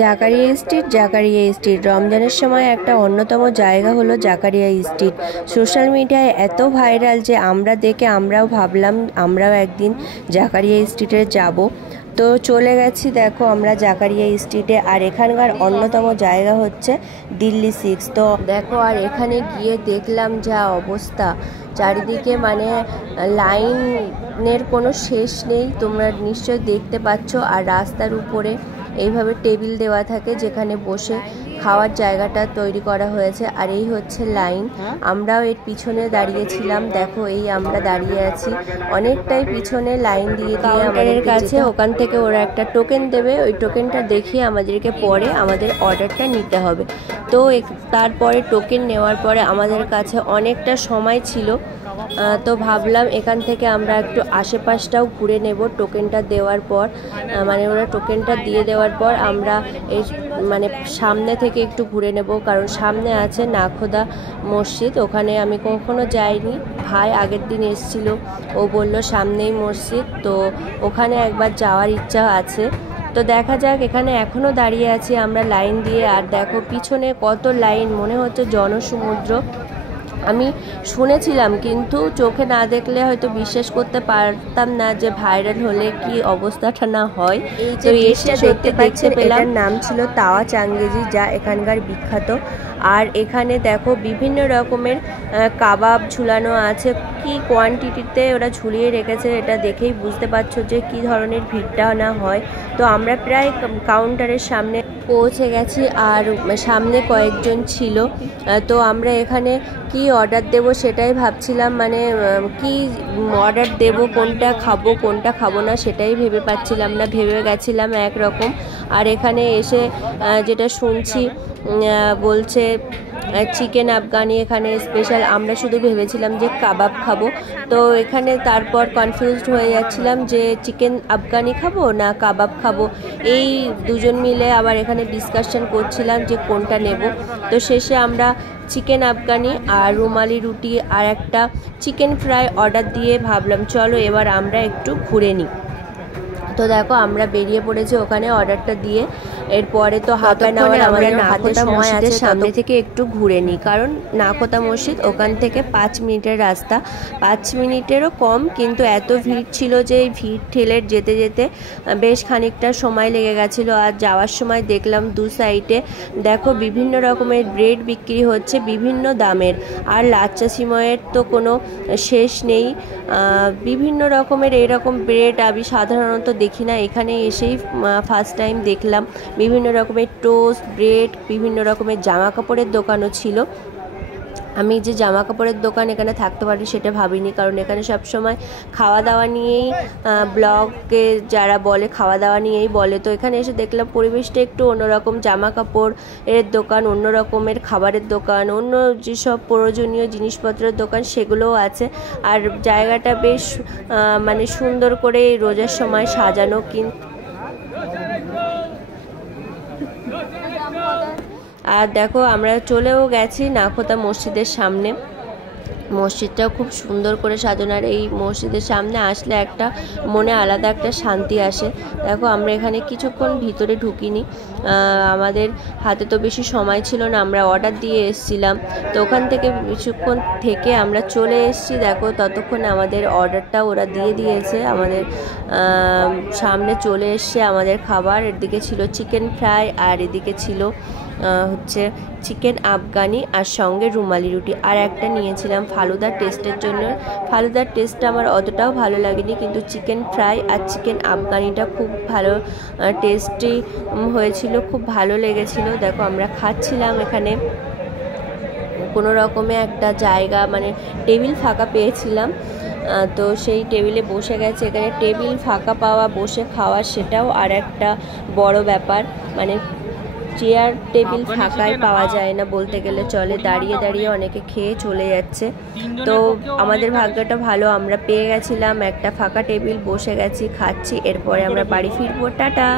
Zakaria street রমজানের সময় একটা অন্যতম জায়গা হলো জাকারিয়া স্ট্রিট। সোশ্যাল মিডিয়ায় এত ভাইরাল যে আমরাও ভাবলাম আমরাও একদিন জাকারিয়া স্ট্রিটে যাব। তো চলে গেছি দেখো আমরা জাকারিয়া স্ট্রিটে। আর এখানকার অন্যতম জায়গা হচ্ছে দিল্লি 6। তো দেখো আর এখানে গিয়ে দেখলাম যা অবস্থা চারিদিকে, মানে লাইনের কোনো শেষ নেই, তোমরা নিশ্চয় দেখতে পাচ্ছ। আর রাস্তার উপরে এইভাবে টেবিল দেওয়া থাকে যেখানে বসে খাওয়ার জায়গাটা তৈরি করা হয়েছে। আর এই হচ্ছে লাইন, আমরাও এর পিছনে দাঁড়িয়েছিলাম। দেখো এই আমরা দাঁড়িয়ে আছি অনেকটাই পিছনে লাইন দিয়ে আমাদের কাছে। ওখান থেকে ওরা একটা টোকেন দেবে, ওই টোকেনটা দেখিয়ে আমাদেরকে পরে আমাদের অর্ডারটা নিতে হবে। তো তারপরে টোকেন নেওয়ার পরে আমাদের কাছে অনেকটা সময় ছিল, তো ভাবলাম এখান থেকে আমরা একটু আশেপাশটাও ঘুরে নেব টোকেনটা দেওয়ার পর। মানে ওরা টোকেনটা দিয়ে দেওয়ার পর আমরা এই মানে সামনে থেকে একটু ঘুরে নেব, কারণ সামনে আছে নাখোদা মসজিদ। ওখানে আমি কখনো যাইনি, ভাই আগের দিন এসেছিল, ও বলল সামনেই মসজিদ, তো ওখানে একবার যাওয়ার ইচ্ছা আছে। তো দেখা যাক, এখানে এখনও দাঁড়িয়ে আছি আমরা লাইন দিয়ে। আর দেখো পিছনে কত লাইন, মনে হচ্ছে জনসমুদ্র। আমি শুনেছিলাম কিন্তু চোখে না দেখলে হয়তো বিশ্বাস করতে পারতাম না যে ভাইরাল হলে কি অবস্থাটা না হয়। তো এসে দেখতে পেলাম, নাম ছিল তাওয়া চাঙ্গেজি, যা এখানকার বিখ্যাত। আর এখানে দেখো বিভিন্ন রকমের কাবাব ঝুলানো আছে, কি কোয়ান্টিটিতে ওরা ঝুলিয়ে রেখেছে এটা দেখেই বুঝতে পারছো যে কি ধরনের ভিড়টা না হয়। তো আমরা প্রায় কাউন্টারের সামনে পৌঁছে গেছি আর সামনে কয়েকজন ছিল। তো আমরা এখানে কি অর্ডার দেব সেটাই ভাবছিলাম, মানে কি অর্ডার দেব, কোনটা খাবো না সেটাই ভেবে পাচ্ছিলাম না, ভেবে গেছিলাম একরকম। আর এখানে এসে যেটা শুনছি বলছে চিকেন আফগানি এখানে স্পেশাল। আমরা শুধু ভেবেছিলাম যে কাবাব খাবো, তো এখানে তারপর কনফিউজড হয়ে যাচ্ছিলাম যে চিকেন আফগানি খাবো না কাবাব খাবো। এই দুজন মিলে আবার এখানে ডিসকাশন করছিলাম যে কোনটা নেব। তো শেষে আমরা চিকেন আফগানি আর রুমালি রুটি আর একটা চিকেন ফ্রাই অর্ডার দিয়ে ভাবলাম চলো এবার আমরা একটু ঘুরে নিই। তো দেখো আমরা বেরিয়ে পড়েছি ওখানে অর্ডারটা দিয়ে। এরপরে তো হাফ অ্যান আওয়ার আমাদের হাতে সময় আছে, সামনে থেকে একটু ঘুরে নিই, কারণ নাখোদা মসজিদ ওখান থেকে 5 মিনিটের রাস্তা, 5 মিনিটেরও কম। কিন্তু এত ভিড় ছিল যে এই ভিড় ঠেলে যেতে যেতে বেশ খানিকটা সময় লেগে গেছিলো। আর যাওয়ার সময় দেখলাম দু সাইডে দেখো বিভিন্ন রকমের ব্রেড বিক্রি হচ্ছে বিভিন্ন দামের। আর লাচ্চা সিময়ের তো কোনো শেষ নেই, বিভিন্ন রকমের এরকম ব্রেড আমি সাধারণত দেখি না, এখানে এসেই ফার্স্ট টাইম দেখলাম। বিভিন্ন রকমের টোস্ট, ব্রেড, বিভিন্ন রকমের জামা কাপড়ের দোকানও ছিল। আমি যে জামা কাপড়ের দোকান এখানে থাকতে পারি সেটা ভাবিনি, কারণ এখানে সবসময় খাওয়া দাওয়া নিয়েই ব্লগে যারা বলে খাওয়া দাওয়া নিয়েই বলে। তো এখানে এসে দেখলাম পরিবেশটা একটু অন্যরকম, জামা কাপড়ের দোকান, অন্য রকমের খাবারের দোকান, অন্য যেসব প্রয়োজনীয় জিনিসপত্রের দোকান সেগুলোও আছে। আর জায়গাটা বেশ মানে সুন্দর করে রোজার সময় সাজানো। কিন্তু আর দেখো আমরা চলেও গেছি নাখোদা মসজিদের সামনে। মসজিদটাও খুব সুন্দর করে সাজানো, আর এই মসজিদের সামনে আসলে একটা মনে আলাদা একটা শান্তি আসে। দেখো আমরা এখানে কিছুক্ষণ ভিতরে ঢুকিনি, আমাদের হাতে তো বেশি সময় ছিল না, আমরা অর্ডার দিয়ে এসেছিলাম। তো ওখান থেকে কিছুক্ষণ থেকে আমরা চলে এসেছি। দেখো ততক্ষণে আমাদের অর্ডারটা ওরা দিয়ে দিয়েছে, আমাদের সামনে চলে এসছে আমাদের খাবার। এদিকে ছিল চিকেন ফ্রাই আর এদিকে ছিল হচ্ছে চিকেন আফগানি আর সঙ্গে রুমালি রুটি। আর একটা নিয়েছিলাম ফালুদার টেস্টের জন্য। ফালুদার টেস্টটা আমার অতটাও ভালো লাগেনি, কিন্তু চিকেন ফ্রাই আর চিকেন আফগানিটা খুব ভালো টেস্টি হয়েছিল, খুব ভালো লেগেছিল। দেখো আমরা খাচ্ছিলাম এখানে কোনো রকমে একটা জায়গা, মানে টেবিল ফাঁকা পেয়েছিলাম, তো সেই টেবিলে বসে গেছে। এখানে টেবিল ফাঁকা পাওয়া, বসে খাওয়া সেটাও আর একটা বড় ব্যাপার, মানে চেয়ার টেবিল ফাঁকাই পাওয়া যায় না বলতে গেলে চলে, দাঁড়িয়ে দাঁড়িয়ে অনেকে খেয়ে চলে যাচ্ছে। তো আমাদের ভাগ্যটা ভালো, আমরা পেয়ে গেছিলাম একটা ফাঁকা টেবিল, বসে গেছি, খাচ্ছি, এরপরে আমরা বাড়ি ফিরবো। টাটা।